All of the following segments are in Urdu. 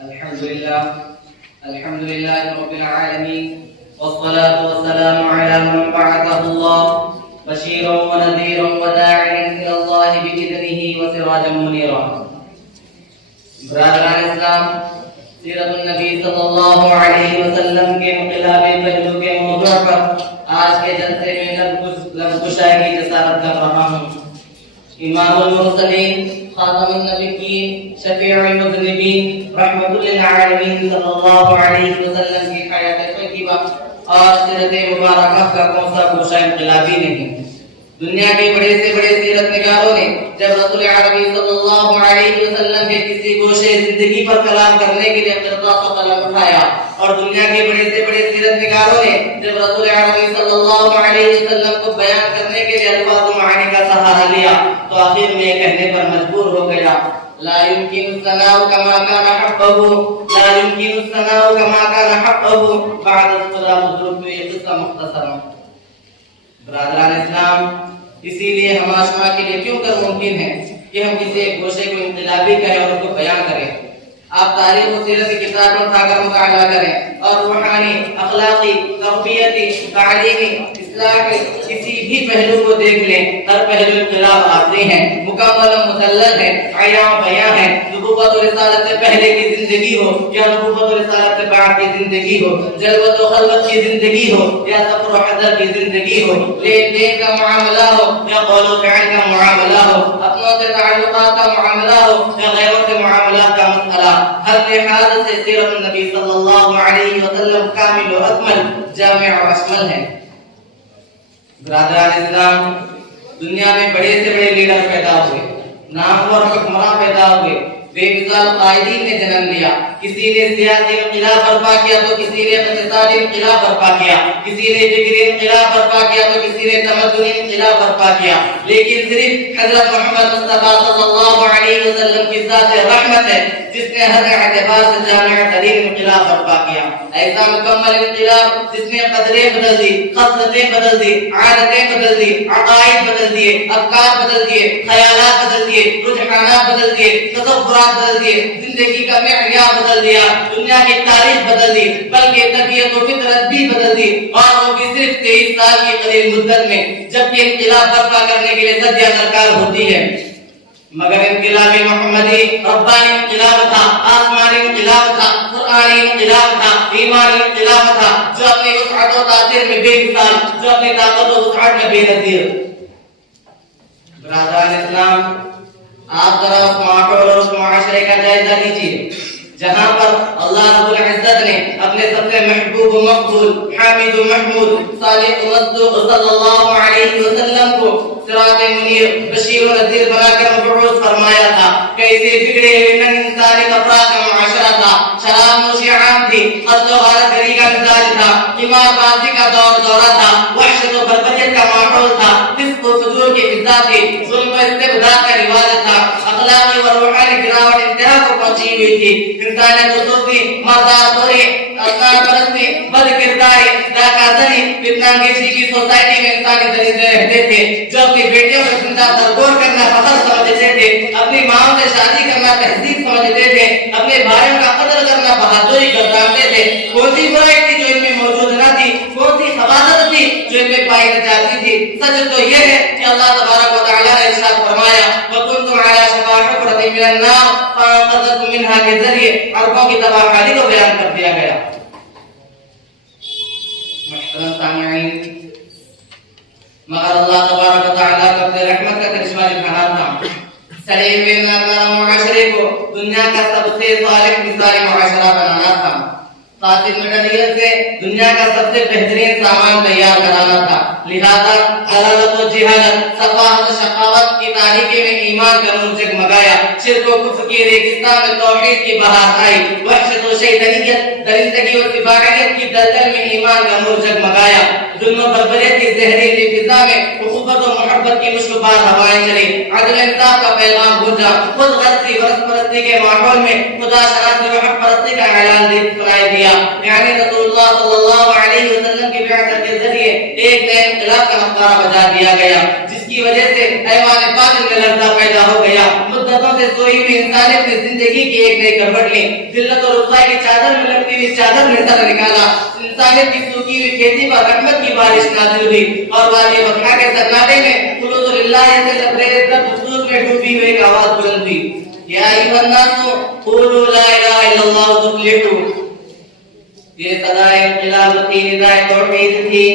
الحمد لله رب العالمين والصلاة والسلام على من بعثه الله بشيرا ونذيرا وداعيا إلى الله بإذنه وسراجا منيرا. برادران اسلام، سیرت النبی صلی اللہ علیہ وسلم کے انقلابی پہلو کے موضوع پر آج کے جلسے میں لفظ کشائی کی جسارت کر رہا ہوں. امام المرسلین، خاتم النبیین، شفیع المذنبین، رحمت للعالمین صلی اللہ علیہ وسلم کی حیات طیبہ اور سیرت مبارکہ کا کون سا گوشہ انقلابی نہیں. دنیا کے بڑے سے بڑے سیرت نگاروں نے جب رسول عربی صلی اللہ علیہ وسلم کے کسی گوشے زندگی پر کلام کرنے کے لیے قرطاس و قلم اٹھایا، اور دنیا کے بڑے سے بڑے سیرت نگاروں نے جب رسول عربی صلی اللہ علیہ وسلم کو بیان کرنے کے لیے الفاظ و معانی کا سہارا لیا، تو آخر میں کہنے پر مجبور ہو گیا: لا يمكن الثناء كما كان حقه، لا يمكن الثناء كما كان حقه بعد الصلاة ضرب یہ قصہ مختصر. برادران اسلام، اسی لیے ہمارا شما کے لیے کیوں کر ممکن ہے کہ ہم کسی ایک گوشے کو انقلابی کہیں اور اس کو بیان کریں. آپ تاریخ و سیرت کی کتاب میں اٹھا کر مطالعہ کریں اور روحانی، اخلاقی، تربیتی، تعلیمی، اصلاحی کسی بھی پہلو کو دیکھ لیں. ہر پہلو انقلاب آتے ہیں، مکمل و مسلط ہے، عیاں بیاں ہے. نبوت و رسالت سے پہلے کی زندگی ہو یا نبوت و رسالت سے بعد کی زندگی ہو، جلوت و خلوت کی زندگی ہو یا سفر و حضر کی زندگی ہو، لین دین کا معاملہ ہو یا قول و فعل کا معاملہ ہو، اپنوں سے تعلقات کا معاملہ ہو یا غیروں سے معاملات کا مسئلہ، ہر لحاظ سے سیرت النبی صلی اللہ علیہ وسلم کامل و اکمل، جامع و اشمل ہے. برادران اسلام، دنیا میں بڑے سے بڑے لیڈر پیدا ہوئے، نامور حکمراں پیدا ہوئے، بے مثال قائدین نے جنم لیا. کسی نے سیاسی انقلاب برپا کیا تو کسی نے اقتصادی انقلاب برپا کیا، کسی نے فکری انقلاب برپا کیا تو کسی نے تمدنی انقلاب برپا کیا. لیکن صرف حضرت محمد مصطفیٰ صلی اللہ علیہ وسلم کی ذات رحمت ہے جس نے ہر اعتبار سے جامع ترین انقلاب برپا کیا. ایسا مکمل انقلاب جس نے قدریں بدل دی، خصلتیں بدل دی، عادتیں بدل دی، عقائد بدل دیے، افکار بدل دیے، خیالات بدل دیے، رجحانات بدل دیے، تصورات بدل دیے، زندگی کا معیار بدل دیا، دنیا کی تاریخ بدل دی، بلکہ طبیعت و فطرت بھی بدل دی، اور وہ بھی صرف 23 سال کی قلیل مدت میں، جبکہ انقلاب برپا کرنے کے لیے صدیاں درکار ہوتی ہے. مگر انقلاب محمدی ربانی انقلاب تھا، آسمانی انقلاب تھا، قرآنی انقلاب تھا، ایمانی انقلاب تھا، جو اپنی وسعت و تاثیر میں بے مثال، جو اپنی طاقت و وسعت میں بے نظیر. برادران اسلام، آپ ذرا اس ماحول اور اس معاشرے کا جائزہ لیجیے جہاں پر اللہ رب العزت نے اپنے سب سے محبوب و مقبول، حامد و محمود، صالح و مصدوق صلی اللہ علیہ وسلم کو سراط منیر، بشیر و نذیر بنا کر مبعوث فرمایا تھا. کیسے بگڑے ہوئے انسانی افراد کا معاشرہ تھا، شراب نوشی عام تھی، قتل و غارت گری کا مزاج تھا، قمار بازی کا دورہ تھا، وحشت و بربریت کا ماحول تھا، فسق و فجور کی فضا تھی، ظلم و استبداد کا رواج تھا، اخلاقی و روحانی گراوٹ انتہا کو پہنچی ہوئی تھی. انسانیت و دوستی، مردار خوری، اثار پرستی، بد کرداری، ڈاکہ زنی، فتنہ انگیزی کی سوسائٹی میں انسانی دریدے رہتے تھے، جو اپنی بیٹیوں کو زندہ سرگور کرنا فخر سمجھتے تھے، اپنی ماں سے شادی کرنا تہذیب سمجھتے تھے، اپنے بھائیوں کا قدر کرنا بہادری گردانتے تھے. کون سی برائی تھی جو ان میں موجود نہ تھی؟ کون سی خباثت تھی جو ان میں پائی نہ جاتی تھی؟ سچ تو یہ ہے کہ اللہ تبارک و تعالیٰ نے ارشاد فرمایا: وَكُنْتُمْ عَلَىٰ شَفَا حُفْرَةٍ مِّنَ النَّارِ فَأَنقَذَكُم مِّنْهَا کے ذریعے عربوں کی تباہکاری کو بیان کر دیا گیا. محترم سامعین، مگر اللہ تبارک و تعالیٰ کا اپنے رحمت کا کرشمہ دکھانا تھا. سڑے ہوئے ناکارہ معاشرے کو دنیا کا سب سے صالح مثالی معاشرہ بنانا تھا. فاسد مٹیریل سے دنیا کا سب سے بہترین سامان تیار کرانا تھا. لہذا ضلالت و جہالت، صفاحت و شقاوت کی تاریکی میں ایمان کا نور جگمگایا. شرک و کفر کی ریگستان میں توحید کی بہار آئی. وحشت و شیطانیت، درندگی و سفاحیت کی دلدل میں ایمان کا نور جگمگایا. ظلم و بربریت کی زہریلی فضا میں اخوت و محبت کی مشکبار ہوائیں چلی. عدل انصاف کا پیغام گونجا. خود غرضی و رس پرستی کے ماحول میں خدا شناسی و حق پرستی کا اعلان سنائی دیا. کیا، یعنی رسول اللہ صلی اللہ علیہ وسلم کی بعثت کے ذریعے ایک نئے انقلاب کا نقارہ بجا دیا گیا، جس کی وجہ سے حیوان باطل میں لرزہ پیدا ہو گیا۔ مدتوں سے سوئی ہوئی انسان نے اپنی زندگی کی ایک نئی کروٹ لی، ذلت اور رسوائی کی چادر میں لپٹی ہوئی چادر میں سر نکالا، انسانیت کی سوکھی ہوئی کھیتی پر رحمت کی بارش نازل ہوئی، اور وادی بقیع کے سرناٹے میں قلوب اللہ سے لبریز تک خصوص میں ڈوبی ہوئی ایک آواز بلند ہوئی، یا ایھا الناس قولوا لا الہ الا اللہ تفلحوا۔ یہ صدائے انقلاب کی ندائے توحید تھی،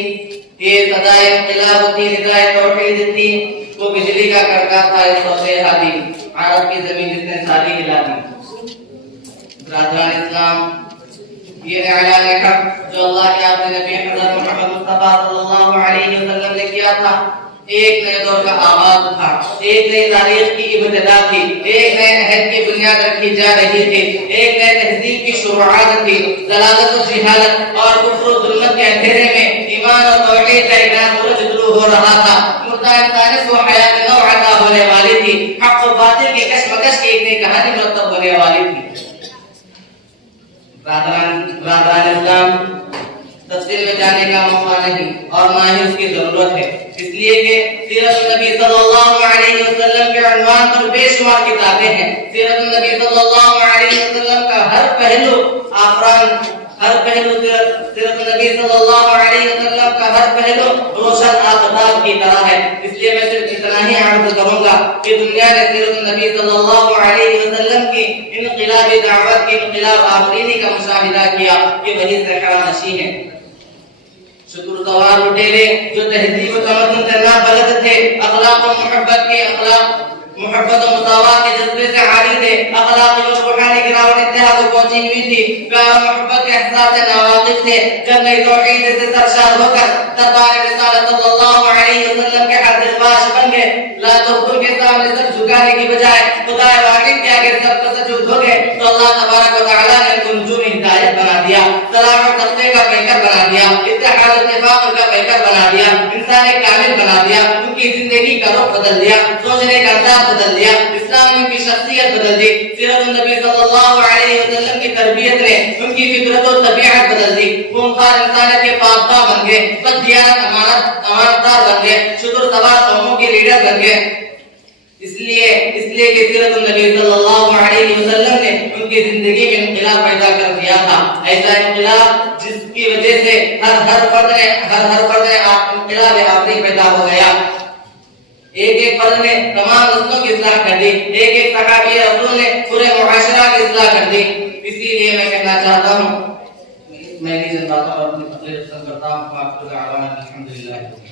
یہ صدائے انقلاب کی ندائے توحید تھی۔ وہ بجلی کا کڑکا تھا، اس صوت ہادی عرب کی زمین جس نے ساری ہلا دی۔ برادران اسلام، یہ اعلان حق جو اللہ کے آخری نبی حضرت محمد مصطفیٰ صلی اللہ علیہ وسلم نے کیا تھا، ایک نئے دور کا آغاز تھا، ایک نئی تاریخ کی ابتدا تھی، ایک نئے عہد کی بنیاد رکھی جا رہی تھی، ایک نئے تہذیب کی شروعات تھی۔ ضلالت و جہالت اور کفر و ظلمت کے اندھیرے میں ایمان اور توحید کا ایک نیا سورج طلوع ہو رہا تھا۔ مردہ انسانیت کو حیات نو عطا ہونے والی تھی، حق و باطل کی کشمکش کی ایک نئی کہانی مرتب ہونے والی تھی۔ برادران اسلام، تفصیل میں جانے کا موقع نہیں اور نہ ہی اس کی ضرورت ہے، اس لیے کہ سیرت النبی صلی اللہ علیہ وسلم کے عنوان پر بے شمار کتابیں ہیں۔ سیرت النبی صلی اللہ علیہ وسلم کا ہر پہلو سیرت النبی صلی اللہ علیہ وسلم کا ہر پہلو روشن آفتاب کی طرح ہے۔ اس لیے میں صرف اتنا ہی عرض کروں گا کہ دنیا نے سیرت النبی صلی اللہ علیہ وسلم کی انقلابی دعوت کی انقلاب آفرینی کا مشاہدہ کیا کہ وہی صحرا نشین ہے۔ شکر سوار لٹیرے جو تہذیب و تمدن سے نہ بلد تھے، اخلاق و محبت و مساوات کے جذبے سے عاری تھے، اخلاقی و روحانی گراوٹ انتہا کو پہنچی ہوئی تھی، پیار و محبت کے احساس سے ناواقف تھے، جب نئی توحید سے سرشار ہو کر دربار رسالت صلی اللہ علیہ وسلم کے حاضر باش بن گئے، لا تو کے سامنے سر جھکانے کی بجائے خدا واحد کے آگے سر پر سجود ہو گئے، تو اللہ تبارک و تعالیٰ نے ان کو نجوم ہدایت بنا دیا، صلاح و تقوی کا پیکر بنا دیا، اتحاد اتفاق کا پیکر بنا دیا، انسان کامل بنا دیا، ان کی زندگی کا رخ بدل دیا، سوچنے کا انداز بدل دیا، اسلام نے ان کی شخصیت بدل دی، سیرت النبی صلی اللہ علیہ وسلم کی تربیت نے ان کی فطرت و طبیعت بدل دی، خونخوار انسانیت کے پاسباں بن گئے، بددیانت امانتدار بن گئے، شکر سوار قوموں کے لیڈر بن گئے۔ اس لیے کہ سیرت النبی صلی اللہ علیہ وسلم نے ان کی زندگی میں انقلاب پیدا کر دیا تھا، ایسا انقلاب جس کی وجہ سے ہر فرد نے انقلاب آفرین پیدا ہو گیا۔ ایک فرد نے تمام نسلوں کی اصلاح کر دی، ایک صحابی رسول نے پورے معاشرہ کی اصلاح کر دی۔ اسی لیے میں کہنا چاہتا ہوں، میں نہیں جانتا اور اپنی تقریر ختم کرتا ہوں۔ الحمدللہ۔